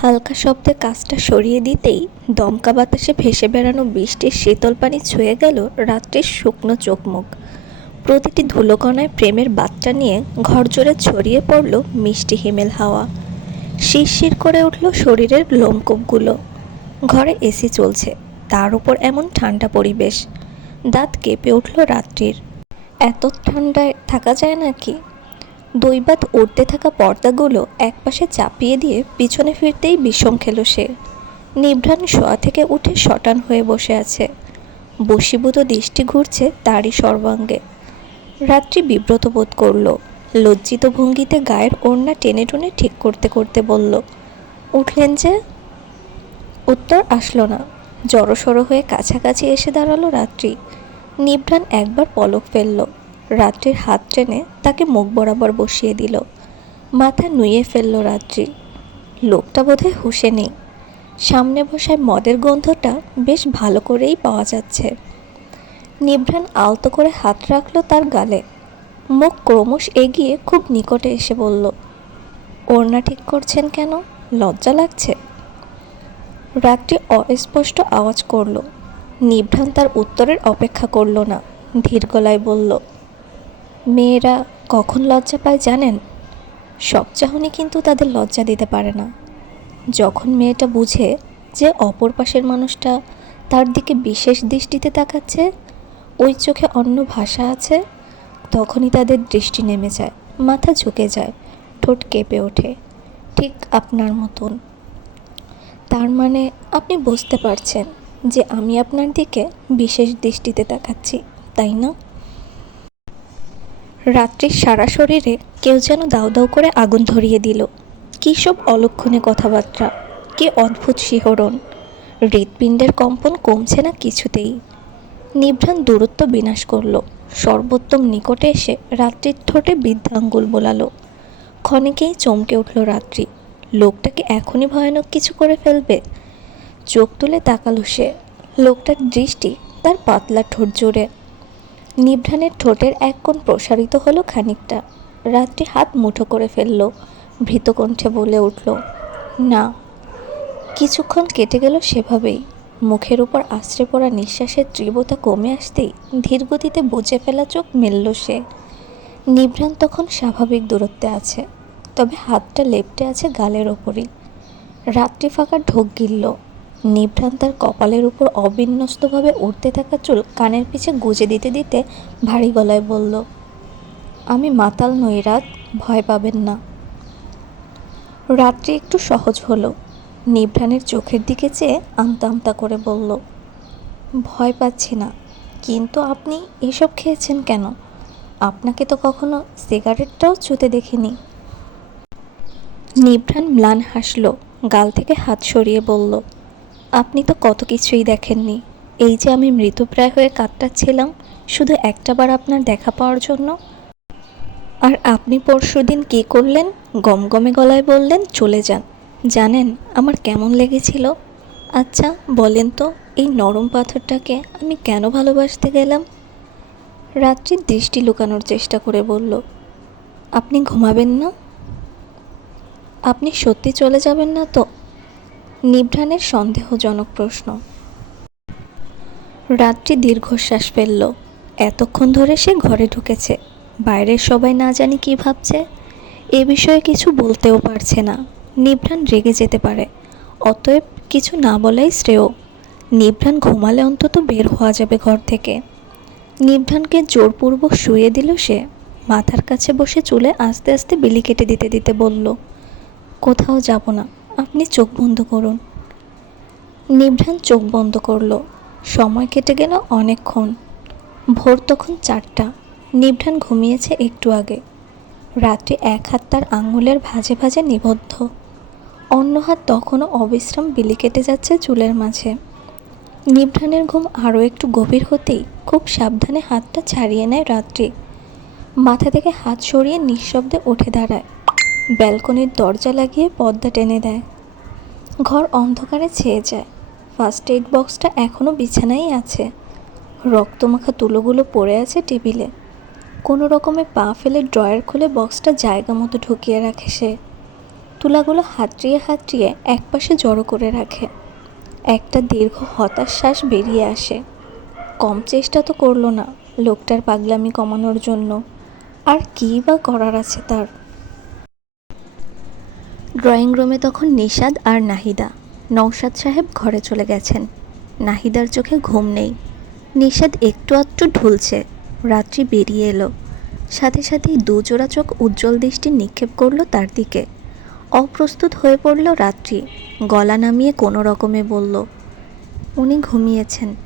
হালকা শব্দে কাজটা সরিয়ে দিতেই দমকা বাতাসে ভেসে বেড়ানো বৃষ্টির শীতল পানি ছুঁয়ে গেল রাত্রির শুকনো চোখমুখ। প্রতিটি ধুলোকণায় প্রেমের বাচ্চা নিয়ে ঘর জোরে ছড়িয়ে পড়ল মিষ্টি হিমেল হাওয়া। শিরশির করে উঠল শরীরের লোমকূপগুলো। ঘরে এসি চলছে, তার উপর এমন ঠান্ডা পরিবেশ। দাঁত কেঁপে উঠল রাত্রির। এত ঠান্ডায় থাকা যায় নাকি? দৈবাত উড়তে থাকা পর্দাগুলো একপাশে চাপিয়ে দিয়ে পিছনে ফিরতেই বিষম খেল সে। নিভ্রাণ শোয়া থেকে উঠে শটান হয়ে বসে আছে। বশীভূত দৃষ্টি ঘুরছে তারই সর্বাঙ্গে। রাত্রি বিব্রত বোধ করল। লজ্জিত ভঙ্গিতে গায়ের ওড়না টেনে টুনে ঠিক করতে করতে বলল, উঠলেন যে? উত্তর আসলো না। জড়সড় হয়ে কাছাকাছি এসে দাঁড়াল রাত্রি। নিভ্রাণ একবার পলক ফেলল। রাত্রির হাত টেনে তাকে মুখ বরাবর বসিয়ে দিল। মাথা নুয়ে ফেলল রাত্রি। লোকটা বোধহয় হুঁশে নেই। সামনে বসায় মদের গন্ধটা বেশ ভালো করেই পাওয়া যাচ্ছে। নিভ্রাণ আলতো করে হাত রাখল তার গালে। মুখ ক্রমশ এগিয়ে খুব নিকটে এসে বলল, ওড়না ঠিক করছেন কেন? লজ্জা লাগছে? রাত্রি অস্পষ্ট আওয়াজ করল। নিভ্রাণ তার উত্তরের অপেক্ষা করল না। ধীর গলায় বলল মেয়েরা কখন লজ্জা পায় জানেন? সব চাহনি কিন্তু তাদের লজ্জা দিতে পারে না। যখন মেয়েটা বুঝে যে অপর পাশের মানুষটা তার দিকে বিশেষ দৃষ্টিতে তাকাচ্ছে, ওই চোখে অন্য ভাষা আছে, তখনই তাদের দৃষ্টি নেমে যায়, মাথা ঝুঁকে যায়, ঠোঁট কেঁপে ওঠে, ঠিক আপনার মতন। তার মানে আপনি বুঝতে পারছেন যে আমি আপনার দিকে বিশেষ দৃষ্টিতে তাকাচ্ছি, তাই না? রাত্রির সারা শরীরে কেউ যেন দাউ দাউ করে আগুন ধরিয়ে দিল। কী সব অলক্ষণে কথাবার্তা, কে অদ্ভুত শিহরণ। হৃৎপিণ্ডের কম্পন কমছে না কিছুতেই। নিভ্রাণ দূরত্ব বিনাশ করল। সর্বোত্তম নিকটে এসে রাত্রির ঠোঁটে বৃদ্ধাঙ্গুল বোলালো। ক্ষণিকেই চমকে উঠল রাত্রি। লোকটাকে এখনই ভয়ানক কিছু করে ফেলবে। চোখ তুলে তাকালো সে। লোকটার দৃষ্টি তার পাতলা ঠোঁট জুড়ে। নিভ্রাণের ঠোঁটের এক কোণ প্রসারিত হলো খানিকটা। রাত্রি হাত মুঠো করে ফেলল ভীতকণ্ঠে বলে উঠল, না। কিছুক্ষণ কেটে গেল সেভাবেই। মুখের উপর আশ্রে পড়া নিঃশ্বাসের তীব্রতা কমে আসতেই ধীরগতিতে বুঝে ফেলা চোখ মেলল সে। নিভ্রাণ তখন স্বাভাবিক দূরত্বে আছে, তবে হাতটা লেপটে আছে গালের ওপরই। রাত্রি ফাঁকা ঢোক গিলল নিভ্রাণ তার কপালের উপর অবিন্যস্তভাবে উঠতে থাকা চুল কানের পিছে গুজে দিতে দিতে ভারী গলায় বলল, আমি মাতাল নই রাত ভয় পাবেন না। রাত্রি একটু সহজ হলো। নিভ্রাণের চোখের দিকে চেয়ে আমতা আমতা করে বলল, ভয় পাচ্ছি না, কিন্তু আপনি এসব খেয়েছেন কেন? আপনাকে তো কখনো সিগারেটটাও ছুতে দেখিনি। নিভ্রাণ ম্লান হাসল, গাল থেকে হাত সরিয়ে বলল আপনি তো কত কিছুই দেখেননি। এই যে আমি মৃতপ্রায় হয়ে কাতরাচ্ছিলাম শুধু একটাবার আপনার দেখা পাওয়ার জন্য। আর আপনি পরশুদিন কী করলেন? গমগমে গলায় বললেন, চলে যান। জানেন, আমার কেমন লেগেছিল? আচ্ছা বলেন তো, এই নরম পাথরটাকে আমি কেন ভালোবাসতে গেলাম? রাত্রির দৃষ্টি লুকানোর চেষ্টা করে বলল, আপনি ঘুমাবেন না? আপনি সত্যি চলে যাবেন না তো? নিভ্রাণের সন্দেহজনক প্রশ্ন। রাত্রি দীর্ঘশ্বাস ফেলল। এতক্ষণ ধরে সে ঘরে ঢুকেছে। বাইরের সবাই না জানি কি ভাবছে। এ বিষয়ে কিছু বলতেও পারছে না। নিভ্রাণ রেগে যেতে পারে। অতএব কিছু না বলাই শ্রেয়। নিভ্রাণ ঘুমালে অন্তত বের হওয়া যাবে ঘর থেকে। নিভ্রাণকে জোরপূর্বক শুয়ে দিল সে। মাথার কাছে বসে চুলে আস্তে আস্তে বিলি কেটে দিতে দিতে বলল, কোথাও যাব না। আপনি চোখ বন্ধ করুন। নিভ্রাণ চোখ বন্ধ করল। সময় কেটে গেল অনেকক্ষণ। ভোর তখন চারটা। নিভ্রাণ ঘুমিয়েছে একটু আগে। রাত্রি এক হাত তার আঙুলের ভাজে ভাজে নিবদ্ধ। অন্য হাত তখনও অবিশ্রাম বিলি কেটে যাচ্ছে চুলের মাঝে। নিভ্রাণের ঘুম আরও একটু গভীর হতেই খুব সাবধানে হাতটা ছাড়িয়ে নেয় রাত্রি। মাথা থেকে হাত সরিয়ে নিঃশব্দে উঠে দাঁড়ায়। ব্যালকনির দরজা লাগিয়ে পর্দা টেনে দেয়। ঘর অন্ধকারে ছেয়ে যায়। ফার্স্ট এইড বক্সটা এখনও বিছানায় আছে। রক্তমাখা তুলোগুলো পড়ে আছে টেবিলে। কোনো রকমে পা ফেলে ড্রয়ার খুলে বক্সটা জায়গা মতো ঢুকিয়ে রাখে সে। তুলাগুলো হাতড়িয়ে হাতড়িয়ে একপাশে জড়ো করে রাখে। একটা দীর্ঘ হতাশ শ্বাস বেরিয়ে আসে। কম চেষ্টা তো করল না, লোকটার পাগলামি কমানোর জন্য। আর কী বা করার আছে তার? ড্রয়িং রুমে তখন নিষাদ আর নাহিদা। নৌসাদ সাহেব ঘরে চলে গেছেন। নাহিদার চোখে ঘুম নেই। নিষাদ একটু আধটু ঢুলছে। রাত্রি বেরিয়ে এলো। সাথে সাথেই দুজোড়া চোখ উজ্জ্বল দৃষ্টি নিক্ষেপ করল তার দিকে। অপ্রস্তুত হয়ে পড়ল রাত্রি। গলা নামিয়ে কোনো রকমে বলল, উনি ঘুমিয়েছেন।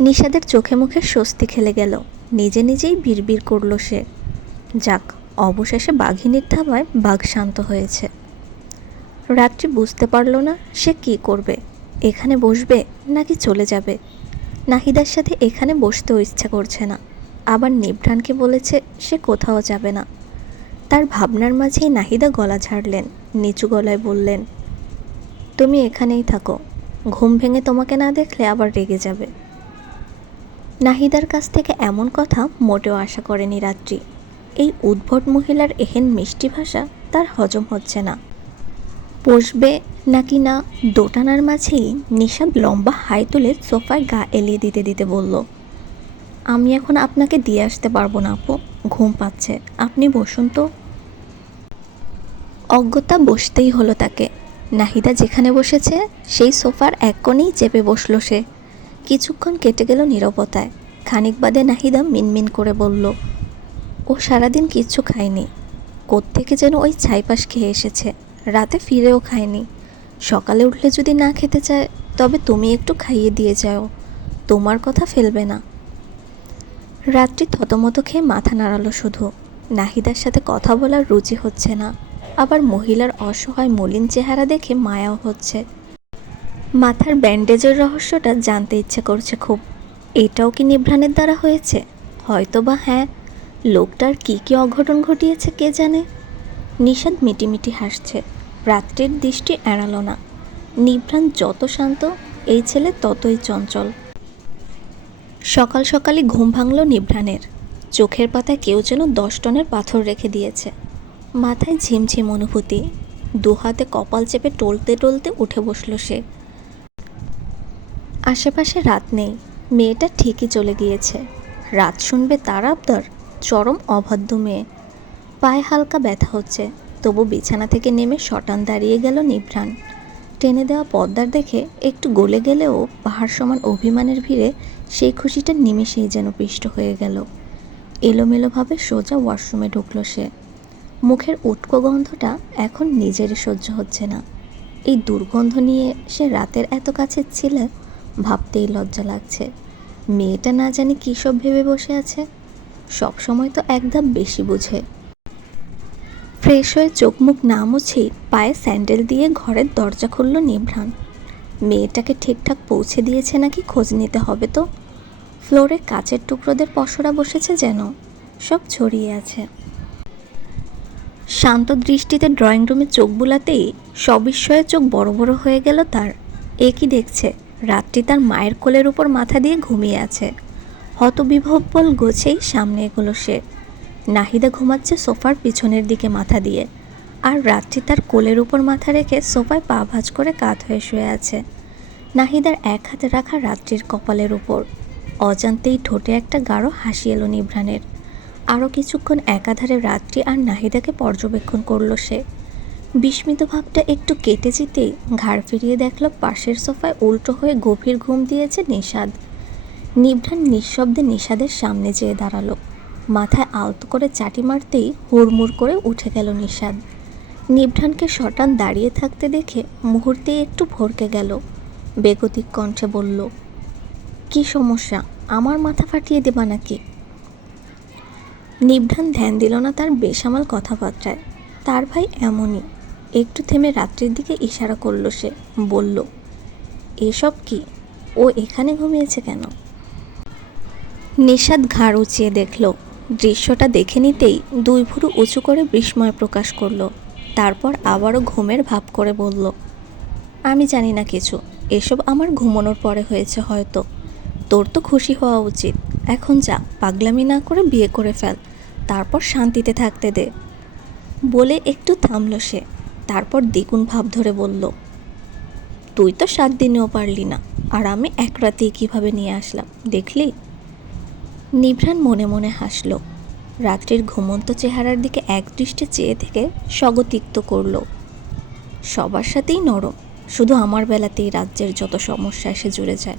নিষাদের চোখে মুখে স্বস্তি খেলে গেল। নিজে নিজেই বিড়বিড় করল সে। যাক, অবশেষে বাঘিনীর ধাবায় বাঘ শান্ত হয়েছে। রাত্রি বুঝতে পারল না সে কি করবে। এখানে বসবে নাকি চলে যাবে? নাহিদার সাথে এখানে বসতেও ইচ্ছা করছে না। আবার নিভ্রানকে বলেছে সে কোথাও যাবে না। তার ভাবনার মাঝেই নাহিদা গলা ঝাড়লেন, নিচু গলায় বললেন, তুমি এখানেই থাকো। ঘুম ভেঙে তোমাকে না দেখলে আবার রেগে যাবে। নাহিদার কাছ থেকে এমন কথা মোটেও আশা করেনি রাত্রি। এই উদ্ভট মহিলার এহেন মিষ্টি ভাষা তার হজম হচ্ছে না। বসবে নাকি না? দোটানার মাঝেই নিশাদ লম্বা হাই তুলে সোফায় গা এলিয়ে দিতে দিতে বলল, আমি এখন আপনাকে দিয়ে আসতে পারব না আপু, ঘুম পাচ্ছে। আপনি বসুন তো। অজ্ঞতা বসতেই হলো তাকে। নাহিদা যেখানে বসেছে, সেই সোফার এক কোণেই চেপে বসল সে। কিছুক্ষণ কেটে গেল নীরবতায়। খানিক বাদে নাহিদা মিনমিন করে বলল, ও সারাদিন কিচ্ছু খায়নি। কোত্থেকে যেন ওই ছাইপাশ খেয়ে এসেছে। রাতে ফিরেও খায়নি। সকালে উঠলে যদি না খেতে চায়, তবে তুমি একটু খাইয়ে দিয়ে যাও। তোমার কথা ফেলবে না। রাত্রি থতমত খেয়ে মাথা নাড়ালো শুধু। নাহিদার সাথে কথা বলার রুচি হচ্ছে না। আবার মহিলার অসহায় মলিন চেহারা দেখে মায়াও হচ্ছে। মাথার ব্যান্ডেজের রহস্যটা জানতে ইচ্ছে করছে খুব। এটাও কি নিভ্রাণের দ্বারা হয়েছে? হয়তো বা হ্যাঁ। লোকটার কি কি অঘটন ঘটিয়েছে কে জানে? নিষাদ মিটিমিটি হাসছে। রাত্রির দৃষ্টি এড়ালো না। নিভ্রাণ যত শান্ত, এই ছেলে ততই চঞ্চল। সকাল সকালই ঘুম ভাঙল নিভ্রাণের। চোখের পাতায় কেউ যেন দশ টনের পাথর রেখে দিয়েছে। মাথায় ঝিমঝিম অনুভূতি। দু হাতে কপাল চেপে টলতে টলতে উঠে বসল সে। আশেপাশে রাত নেই। মেয়েটা ঠিকই চলে গিয়েছে। রাত শুনবে তার আবদার, চরম অবাধ্য মেয়ে। পায়ে হালকা ব্যথা হচ্ছে, তবু বিছানা থেকে নেমে শটান দাঁড়িয়ে গেল নিভ্রাণ। টেনে দেওয়া পদ্মার দেখে একটু গলে গেলেও পাহাড় সমান অভিমানের ভিড়ে সেই খুশিটা নিমেষেই যেন পিষ্ট হয়ে গেল। এলোমেলোভাবে সোজা ওয়াশরুমে ঢুকলো সে। মুখের উটকো গন্ধটা এখন নিজেরই সহ্য হচ্ছে না। এই দুর্গন্ধ নিয়ে সে রাতের এত কাছে ছিল, ভাবতেই লজ্জা লাগছে। মেয়েটা না জানি কী সব ভেবে বসে আছে। সব সময় তো এক ধাপ বেশি বুঝে। ফ্রেশ হয়ে চোখ মুখ না মুছেই পায়ে স্যান্ডেল দিয়ে ঘরের দরজা খুলল নিভ্রাণ। মেয়েটাকে ঠিকঠাক পৌঁছে দিয়েছে নাকি খোঁজ নিতে হবে তো? ফ্লোরে কাচের টুকরোদের পসরা বসেছে যেন, সব ছড়িয়ে আছে। শান্ত দৃষ্টিতে ড্রয়িং রুমে চোখ বুলাতেই সবিস্ময়ে চোখ বড় বড় হয়ে গেল তার। এ কি দেখছে? রাত্রি তার মায়ের কোলের উপর মাথা দিয়ে ঘুমিয়ে আছে। হতবিভব্বল গোছেই সামনে এগোলো সে। নাহিদা ঘুমাচ্ছে সোফার পিছনের দিকে মাথা দিয়ে আর রাত্রি তার কোলের উপর মাথা রেখে সোফায় পা ভাঁজ করে কাত হয়ে শুয়ে আছে। নাহিদার এক হাতে রাখা রাত্রির কপালের উপর। অজান্তেই ঠোঁটে একটা গাঢ় হাসি এলো নিভ্রাণের আরও কিছুক্ষণ একাধারে রাত্রি আর নাহিদাকে পর্যবেক্ষণ করল সে। বিস্মিত ভাবটা একটু কেটে যেতেই ঘাড় ফিরিয়ে দেখল পাশের সোফায় উল্টো হয়ে গভীর ঘুম দিয়েছে নিষাদ। নিভ্রাণ নিঃশব্দে নিষাদের সামনে যেয়ে দাঁড়াল। মাথায় আলতো করে চাটি মারতেই হুড়মুড় করে উঠে গেল নিষাদ নিভ্রাণকে শটান দাঁড়িয়ে থাকতে দেখে মুহূর্তেই একটু ভরকে গেল। বেগতিক কণ্ঠে বলল, কি সমস্যা? আমার মাথা ফাটিয়ে দেবা নাকি? নিভ্রাণ ধ্যান দিল না তার বেসামাল কথাবার্তায়। তার ভাই এমনই। একটু থেমে রাত্রির দিকে ইশারা করল সে, বলল, এসব কি? ও এখানে ঘুমিয়েছে কেন? নিষাদ ঘাড় উঁচিয়ে দেখল দৃশ্যটা দেখে নিতেই দুই ভুরু উঁচু করে বিস্ময় প্রকাশ করল। তারপর আবারও ঘুমের ভাব করে বলল, আমি জানি না কিছু। এসব আমার ঘুমানোর পরে হয়েছে হয়তো। তোর তো খুশি হওয়া উচিত। এখন যা, পাগলামি না করে বিয়ে করে ফেল। তারপর শান্তিতে থাকতে দে। বলে একটু থামল সে। তারপর দ্বিগুণ ভাব ধরে বলল, তুই তো সাত দিনেও পারলি না। আর আমি এক রাতেই কীভাবে নিয়ে আসলাম? দেখলি? নিভ্রাণ মনে মনে হাসল। রাত্রির ঘুমন্ত চেহারার দিকে একদৃষ্টে চেয়ে থেকে স্বগতিক্ত করল। সবার সাথেই নরম, শুধু আমার বেলাতেই রাজ্যের যত সমস্যা এসে জুড়ে যায়।